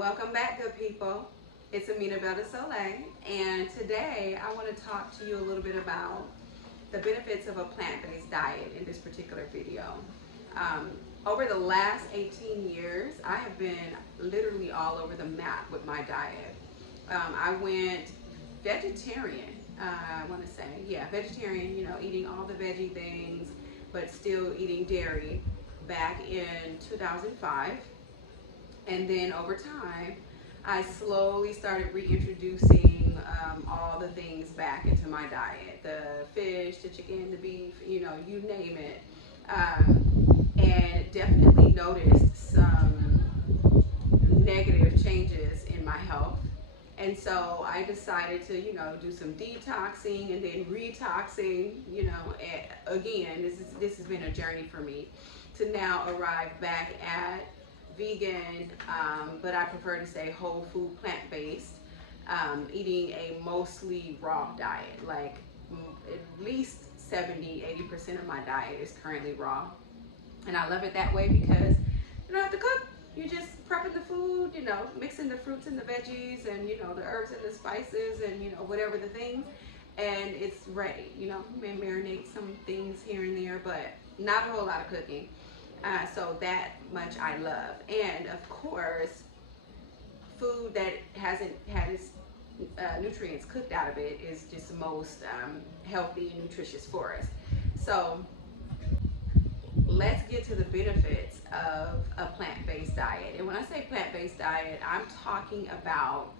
Welcome back, good people. It's Amina Bella Soleil, and today I want to talk to you a little bit about the benefits of a plant-based diet in this particular video. Over the last 18 years, I have been literally all over the map with my diet. I went vegetarian, I want to say, yeah, vegetarian, eating all the veggie things, but still eating dairy back in 2005. And then over time, I slowly started reintroducing all the things back into my diet. The fish, the chicken, the beef, you name it. And definitely noticed some negative changes in my health. And so I decided to, do some detoxing and then retoxing, again, this has been a journey for me to now arrive back at vegan, but I prefer to say whole food, plant-based, eating a mostly raw diet. Like at least 70-80% of my diet is currently raw. And I love it that way because you don't have to cook. You're just prepping the food, mixing the fruits and the veggies and, the herbs and the spices and, whatever the things. And it's ready. May marinate some things here and there, but not a whole lot of cooking. So that much I love. And of course, food that hasn't had its nutrients cooked out of it is just the most healthy and nutritious for us. So let's get to the benefits of a plant-based diet. And when I say plant-based diet, I'm talking about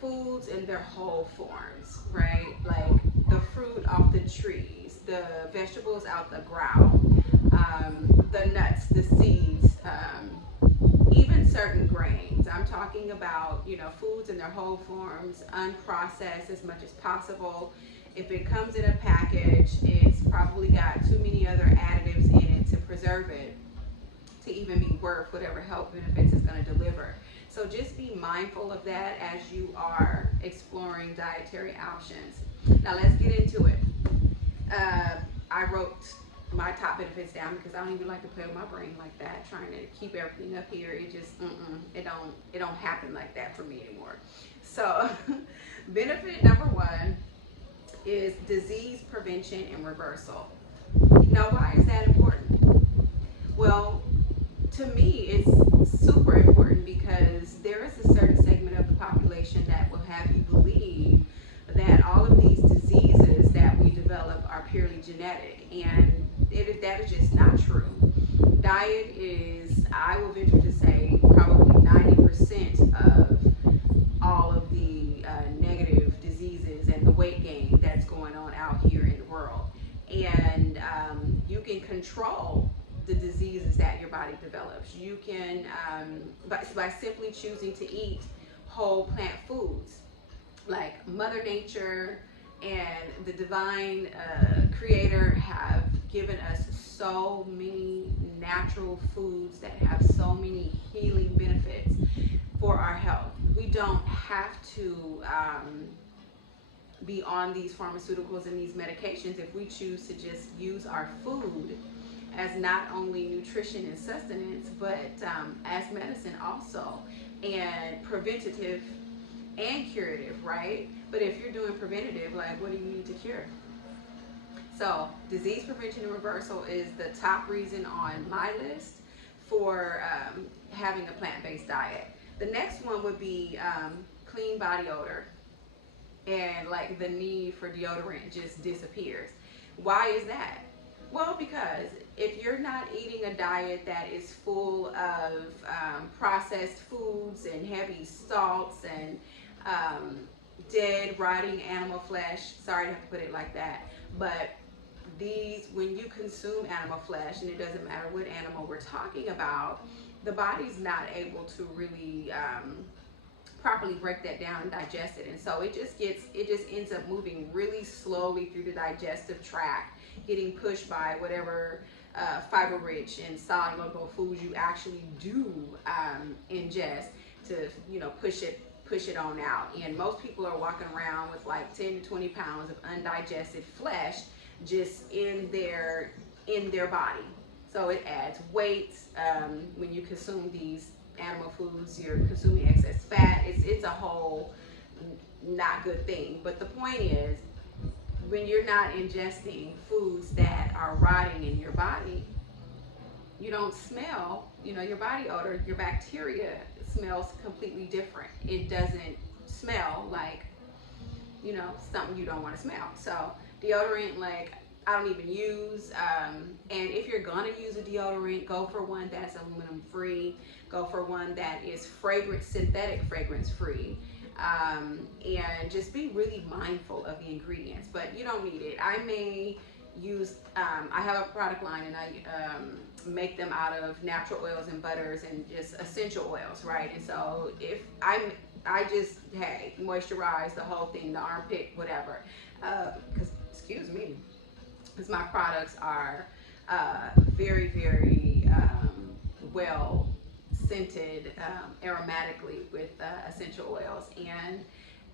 foods in their whole forms, right? Like the fruit off the trees, the vegetables out the ground, the nuts, the seeds, even certain grains. I'm talking about, foods in their whole forms, unprocessed as much as possible. If it comes in a package, it's probably got too many other additives in it to preserve it to even be worth whatever health benefits it's going to deliver. So just be mindful of that as you are exploring dietary options. Now let's get into it. I wrote my top benefits down because I don't even like to play with my brain like that, trying to keep everything up here. It just it don't happen like that for me anymore. So benefit number one is disease prevention and reversal. Now, why is that important? Well, to me, it's super important because there is a certain segment of the population that will have you believe that all of these diseases that we develop are purely genetic, and that is just not true. Diet is, I will venture to say, probably 90% of all of the negative diseases and the weight gain that's going on out here in the world. And you can control the diseases that your body develops. You can, by simply choosing to eat whole plant foods, like Mother Nature and the divine creator have given us so many natural foods that have so many healing benefits for our health. We don't have to be on these pharmaceuticals and these medications if we choose to just use our food as not only nutrition and sustenance, but as medicine also, and preventative and curative, right? But if you're doing preventative, like, what do you need to cure? So disease prevention and reversal is the top reason on my list for having a plant-based diet. The next one would be clean body odor, and like the need for deodorant just disappears. Why is that? Well, because if you're not eating a diet that is full of processed foods and heavy salts and dead, rotting animal flesh, sorry to have to put it like that, but when you consume animal flesh, and it doesn't matter what animal we're talking about, the body's not able to really properly break that down and digest it, and so it just ends up moving really slowly through the digestive tract, getting pushed by whatever fiber rich and soluble foods you actually do ingest to push it on out. And most people are walking around with like 10 to 20 pounds of undigested flesh just in their body. So it adds weight when you consume these animal foods, you're consuming excess fat. It's a whole not good thing. But the point is, when you're not ingesting foods that are rotting in your body, you don't smell, your body odor, your bacteria smells completely different. It doesn't smell like, something you don't want to smell. So deodorant, like, I don't even use. And if you're gonna use a deodorant, go for one that's aluminum free. Go for one that is synthetic fragrance free. And just be really mindful of the ingredients. But you don't need it. I may use. I have a product line, and I make them out of natural oils and butters and just essential oils, right? And so if I just, hey, moisturize the whole thing, the armpit, whatever. Because, excuse me, because my products are very, very well scented aromatically with essential oils. And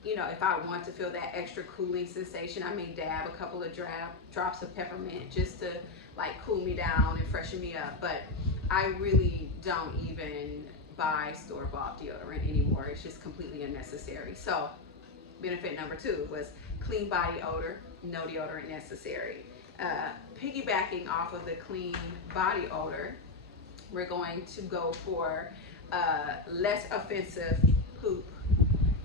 if I want to feel that extra cooling sensation, I may dab a couple of drops of peppermint just to like cool me down and freshen me up. But I really don't even buy store-bought deodorant anymore. It's just completely unnecessary. So benefit number 2 was clean body odor, no deodorant necessary. Piggybacking off of the clean body odor, we're going to go for less offensive poop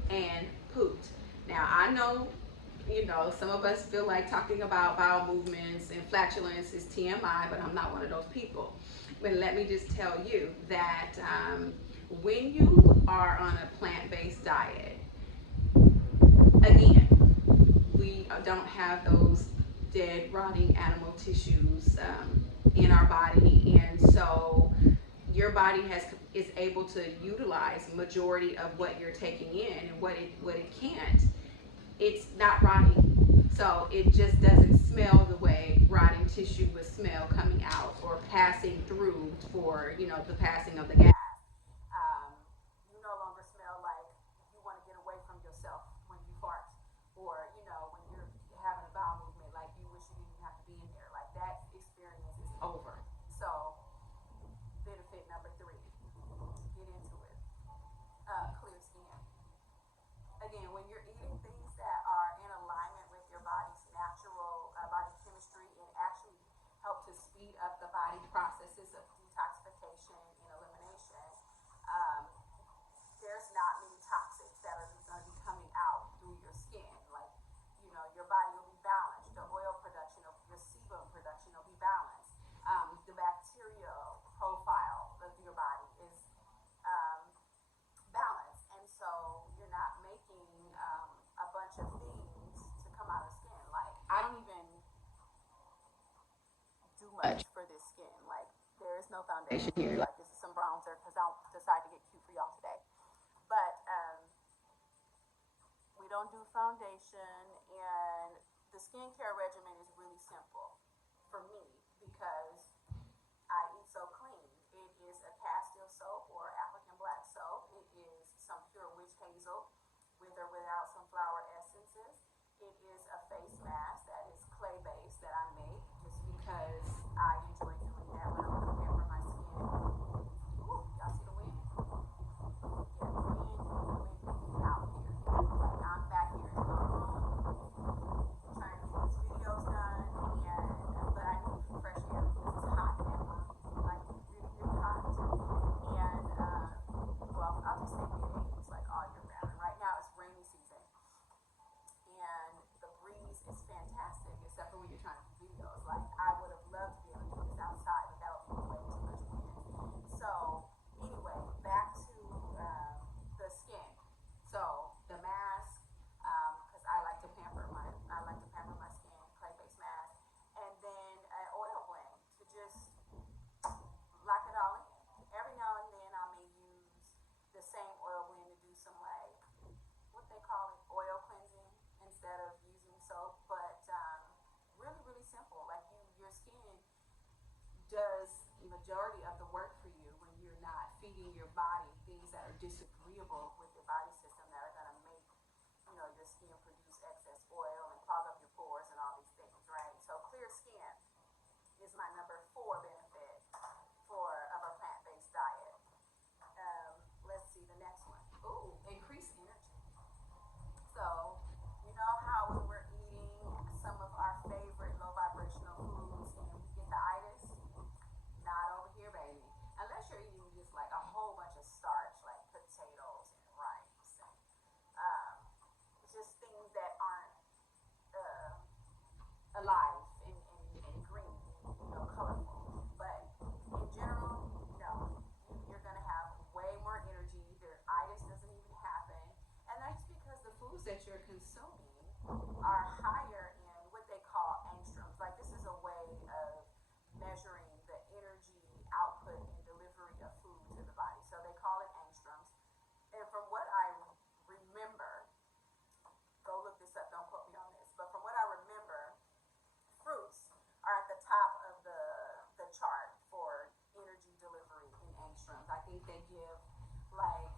and poot. Now, I know, some of us feel like talking about bowel movements and flatulence is TMI, but I'm not one of those people. But let me just tell you that when you are on a plant-based diet, again, we don't have those dead, rotting animal tissues in our body, and so your body is able to utilize majority of what you're taking in, and what it can't, it's not rotting. So it just doesn't smell the way rotting tissue would smell coming out or passing through for the passing of the gas. You no longer smell like you want to get away from yourself when you fart, or when you're having a bowel movement, like you wish you didn't have to be in there. Like, that experience is over. So benefit number 3, get into it. Clear skin. Again, when you're eating things that are in alignment with your body's natural body chemistry, it actually help to speed up the body processes of detoxification and elimination. Um, there's not many toxics that are going to be coming out through your skin. Like, your body will be balanced. The oil production, your sebum production will be balanced. The bacterial profile of your body is balanced. And so you're not making a bunch of things to come out of skin. Like, I don't even do much for this skin. Like, there is no foundation here. Like, this is some bronzer because I don't decide to get cute for y'all today. But we don't do foundation, and the skincare regimen is really simple for me because I eat so clean. It is a Castile soap or African black soap. It is some pure witch hazel with or without some flower essences. It is a face mask that is clay based that I make just because I enjoy doing that when I want to pamper my skin. Ooh, y'all see the wind? Yeah, the wind out here. Like, I'm back here in my room trying to get these videos done, but I need fresh air because it's hot at work, like really, really hot. And well, I'll just say mid-80s, like all year round. And right now it's rainy season, and the breeze is fantastic, except for when you're trying to do videos. Like, I would have loved to be able to do this outside, but that would be way too much wind. So anyway, back to the skin. So the mask, because I like to pamper my skin, clay-based mask, and then an oil blend to just lock it all in. Every now and then I may use the same oil blend to do some, like, what they call it, oil cleansing instead of using soap. But really, really simple. Like, your skin does majority of the work for you when you're not feeding your body things that are disagreeable with your body system that are going to make your skin produce excess oil and clog up your pores and all these things, right? So clear skin is my number 4 benefit of a plant-based diet. foods that you're consuming are higher in what they call angstroms. Like this is a way of measuring the energy output and delivery of food to the body. So they call it angstroms. And from what I remember, go look this up, don't quote me on this, but from what I remember, fruits are at the top of the chart for energy delivery in angstroms. I think they give like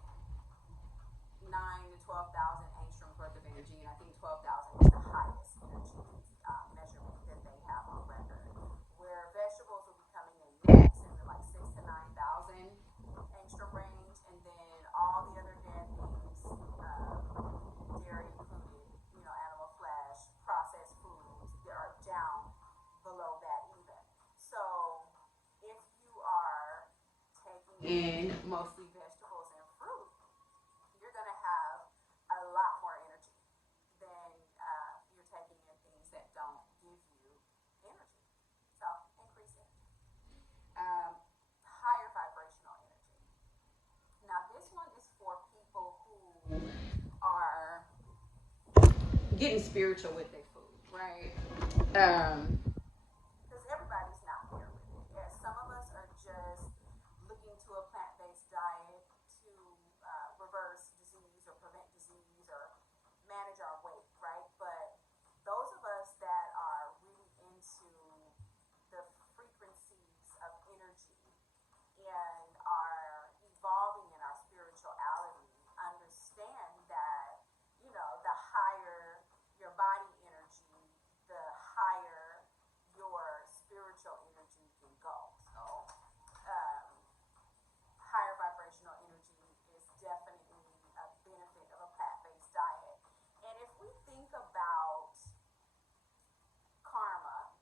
9 to 12,000 angstroms worth of energy, and I think 12,000 is the highest energy measurement that they have on record. Where vegetables will be coming in next in the like 6 to 9,000 angstrom range, and then all the other dead things, dairy included, animal flesh, processed foods, they are down below that even. So if you are taking in mostly vegetables and fruit, you're going to have a lot more energy than you're taking in things that don't give you energy. So increase it. Higher vibrational energy. Now this one is for people who are getting spiritual with their food, right? Because everybody's not there with it. Yeah, some of us are just looking to a plant-based diet to reverse disease or prevent disease or manage our weight, right? But those of us that are really into the frequencies of energy and are evolving in our spirituality understand that, the higher your body energy, the higher your spiritual energy can go. So, higher vibrational energy is definitely a benefit of a plant-based diet. And if we think about karma,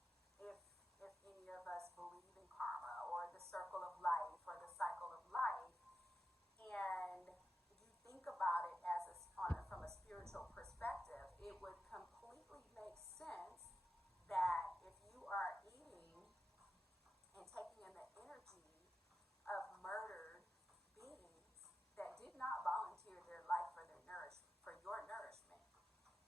if any of us believe in karma or the circle of life or the cycle of life, and you think about it as from a spiritual perspective, it would completely make sense that if you are eating and taking in the energy of murdered beings that did not volunteer their life for your nourishment,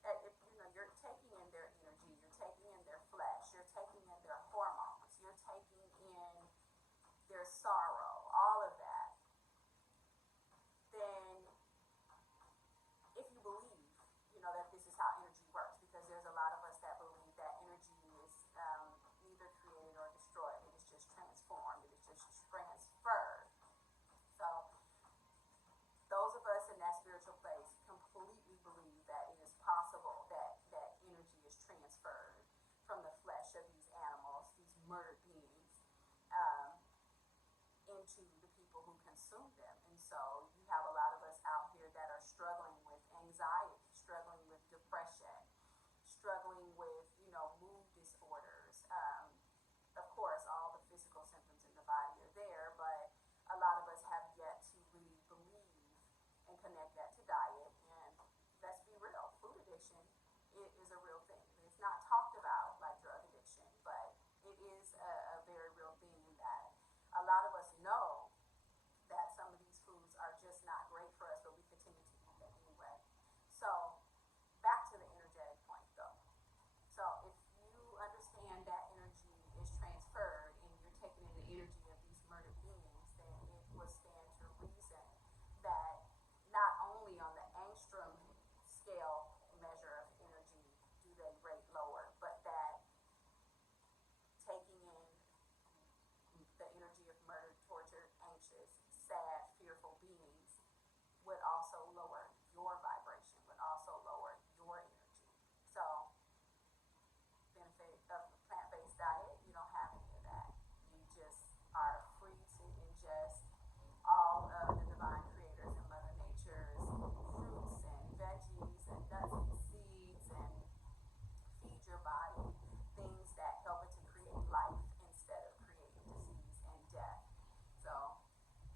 that if you're taking in their energy, you're taking in their flesh, you're taking in their hormones, you're taking in their sorrow, all of that, then if you believe, that this is how energy works, because there's a lot of us that believe that energy is neither created or destroyed, it is just transformed, it is just transferred. So those of us in that spiritual place completely believe that it is possible that energy is transferred from the flesh of these animals, these murdered beings, into the people who consume them. And so you have a lot of us out here that are struggling with anxiety, struggling with depression, struggling with, mood disorders. Of course, all the physical symptoms in the body are there, but a lot of us have yet to really believe and connect that to diet. And let's be real, food addiction is a real thing. It's not talked about like drug addiction, but it is a very real thing in that a lot of us know that some of these foods are just not great for us, but we continue to eat them anyway. So back to the energetic point though. So if you understand that energy is transferred and you're taking in the energy of these murdered beings, then it will stand to reason that not only on the angstrom scale measure of energy do they rate lower, but that taking in the energy of murdered, tortured, anxious, sad, fearful beings would also lower your vibration, would also lower your energy. So, benefit of a plant-based diet, you don't have any of that. You just are free to ingest all of the divine creators and Mother Nature's fruits and veggies and nuts and seeds, and feed your body things that help it to create life instead of creating disease and death. So,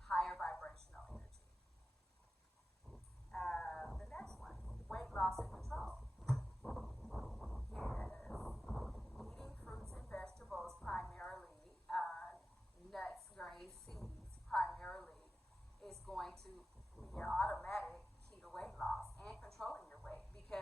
higher vibrational energy. The next one, weight loss and control. Yes. Eating fruits and vegetables primarily, nuts, grains, seeds primarily, is going to be an automatic key to weight loss and controlling your weight, because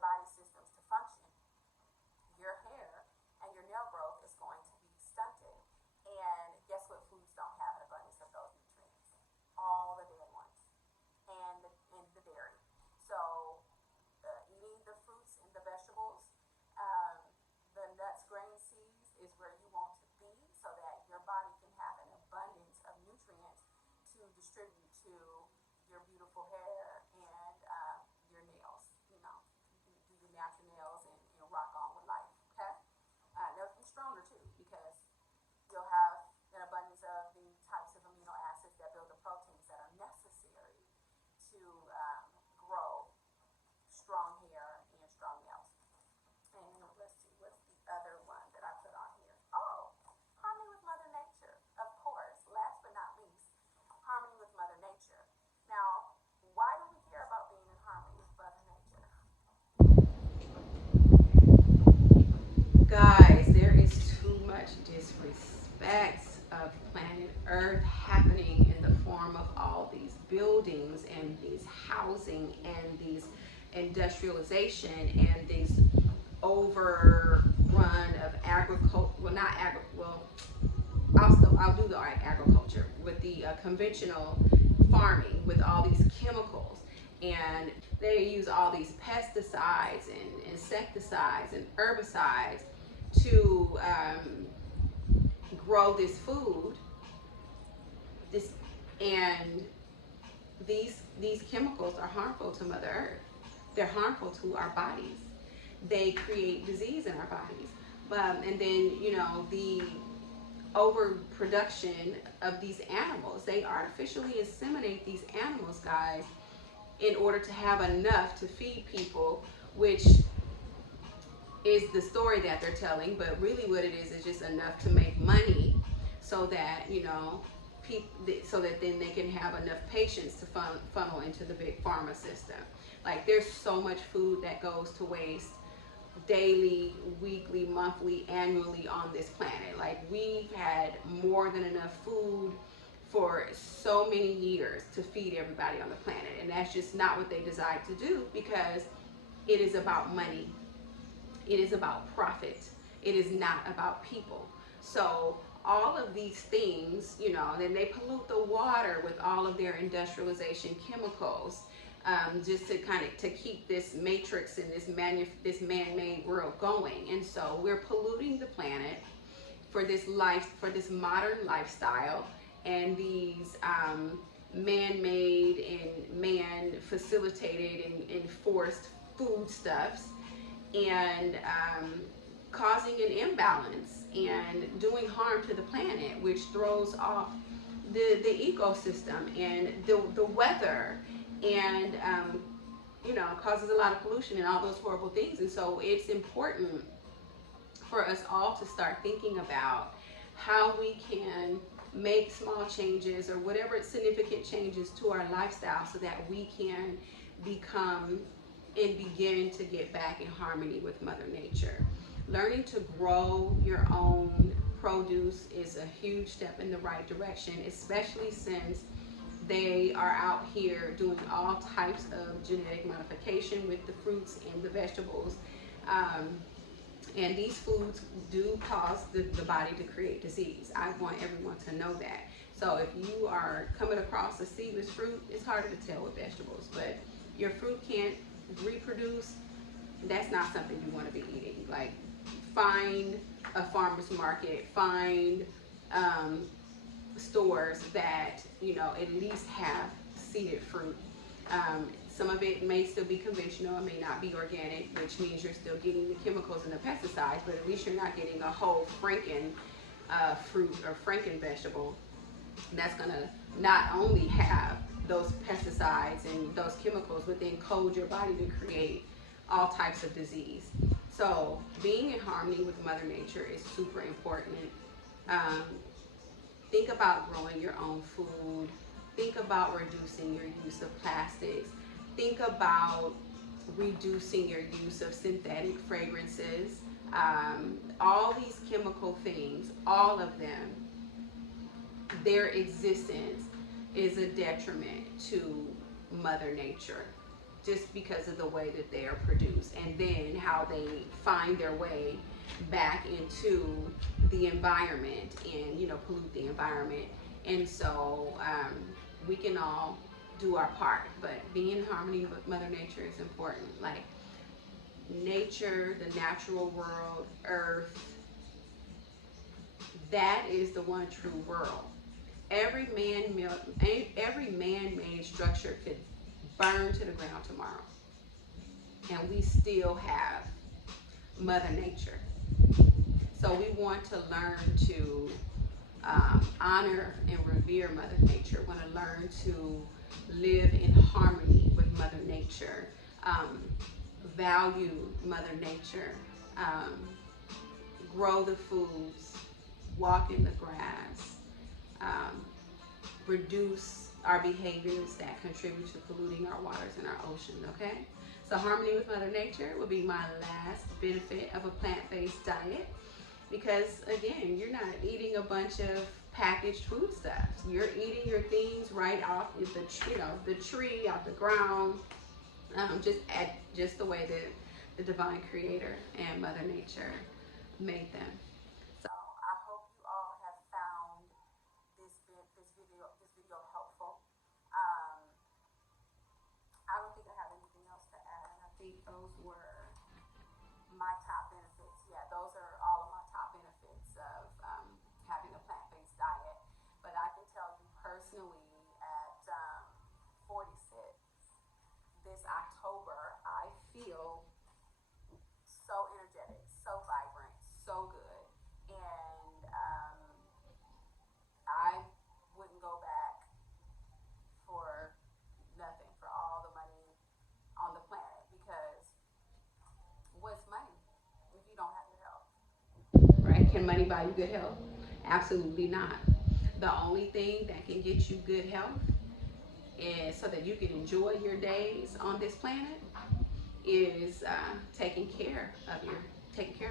your body systems to function, your hair and your nail growth is going to be stunted. And guess what foods don't have an abundance of those nutrients? All the dead ones and the dairy. So eating the fruits and the vegetables, um, the nuts, grains, seeds is where you want to be so that your body can have an abundance of nutrients to distribute to your beautiful hair and your nails. You know, you can do your natural nails and rock on with life. Okay, they'll be stronger too because you'll have an abundance of the types of amino acids that build the proteins that are necessary to grow strong hair and strong nails. And let's see, what's the other one that I put on here? Oh, harmony with Mother Nature, of course. Last but not least, harmony with Mother Nature. Now, why do we care about being in harmony with Mother Nature? Guys, there is too much disrespect of planet Earth happening in the form of all these buildings and these housing and these industrialization and these overrun of agriculture. Well, not agri. Well, I'll do the agriculture with the conventional farming with all these chemicals, and they use all these pesticides and insecticides and herbicides to grow this food. This and these chemicals are harmful to Mother Earth. They're harmful to our bodies. They create disease in our bodies. And then the overproduction of these animals. They artificially inseminate these animals, guys, in order to have enough to feed people, which is the story that they're telling, but really what it is just enough to make money so that, so that then they can have enough patients to funnel into the big pharma system. Like, there's so much food that goes to waste daily, weekly, monthly, annually on this planet. Like, we've had more than enough food for so many years to feed everybody on the planet, and that's just not what they decided to do, because it is about money. It is about profit. It is not about people. So all of these things, then they pollute the water with all of their industrialization chemicals, just to to keep this matrix and this man-made world going. And so we're polluting the planet for this modern lifestyle and these man-made and man-facilitated and enforced foodstuffs, and causing an imbalance and doing harm to the planet, which throws off the ecosystem and the weather, and causes a lot of pollution and all those horrible things. And so it's important for us all to start thinking about how we can make small changes or whatever significant changes to our lifestyle so that we can become and begin to get back in harmony with Mother Nature. Learning to grow your own produce is a huge step in the right direction, especially since they are out here doing all types of genetic modification with the fruits and the vegetables. And these foods do cause the body to create disease. I want everyone to know that. So if you are coming across a seedless fruit, it's harder to tell with vegetables, but your fruit can't reproduce, that's not something you want to be eating. Like, find a farmer's market, find stores that at least have seeded fruit. Some of it may still be conventional, it may not be organic, which means you're still getting the chemicals and the pesticides, but at least you're not getting a whole Franken fruit or Franken vegetable that's going to not only have those pesticides and those chemicals, but then code your body to create all types of disease. So being in harmony with Mother Nature is super important. Think about growing your own food. Think about reducing your use of plastics. Think about reducing your use of synthetic fragrances. All these chemical things, all of them, their existence is a detriment to Mother Nature. just because of the way that they are produced, and then how they find their way back into the environment and, you know, pollute the environment. And so we can all do our part, but being in harmony with Mother Nature is important. Like nature, the natural world, earth, that is the one true world. Every man-made structure could burn to the ground tomorrow, and we still have Mother Nature. So we want to learn to honor and revere Mother Nature. We want to learn to live in harmony with Mother Nature, value Mother Nature, grow the foods, walk in the grass, reduce our behaviors that contribute to polluting our waters and our ocean, okay? So harmony with Mother Nature will be my last benefit of a plant-based diet, because again, you're not eating a bunch of packaged foodstuffs. You're eating your things right off the, you know, the tree, off the ground, just the way that the divine creator and Mother Nature made them. So I hope you all have found this video helpful. I don't think I have anything else to add. I think those were my top benefits. Yeah, those are all of my top benefits of having a plant-based diet. But I can tell you personally, at 46, this October, I feel so energetic, so vibrant, so good, and I wouldn't go back for nothing, for all the money on the planet, because what's money if you don't have your health? Right? Can money buy you good health? Absolutely not. The only thing that can get you good health is so that you can enjoy your days on this planet is taking care of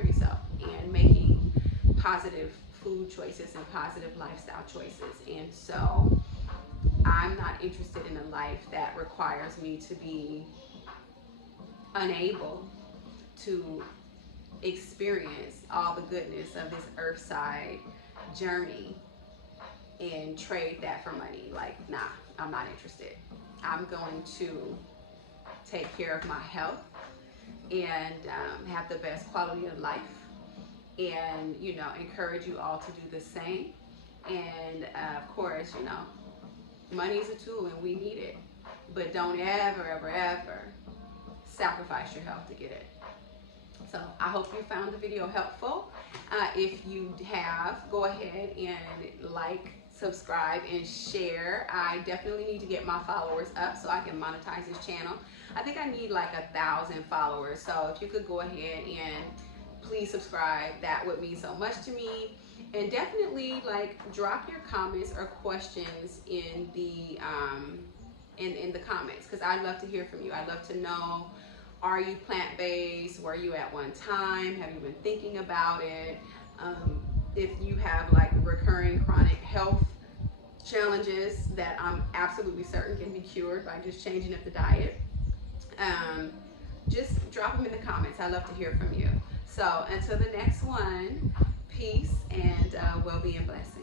yourself and making positive food choices and positive lifestyle choices. And so I'm not interested in a life that requires me to be unable to experience all the goodness of this earthside journey and trade that for money. Like, nah, I'm not interested. I'm going to take care of my health and have the best quality of life, and, you know, encourage you all to do the same. And of course, you know, money is a tool and we need it, but don't ever, ever, ever sacrifice your health to get it. So I hope you found the video helpful. If you have, go ahead and like, subscribe, and share. I definitely need to get my followers up so I can monetize this channel. I think I need like 1,000 followers. So if you could go ahead and please subscribe, that would mean so much to me. And definitely like drop your comments or questions in the in the comments, because I'd love to hear from you. I'd love to know, are you plant-based? Were you at one time? Have you been thinking about it? If you have like recurring chronic health challenges that I'm absolutely certain can be cured by just changing up the diet, just drop them in the comments. I love to hear from you. So until the next one, peace and well-being blessings.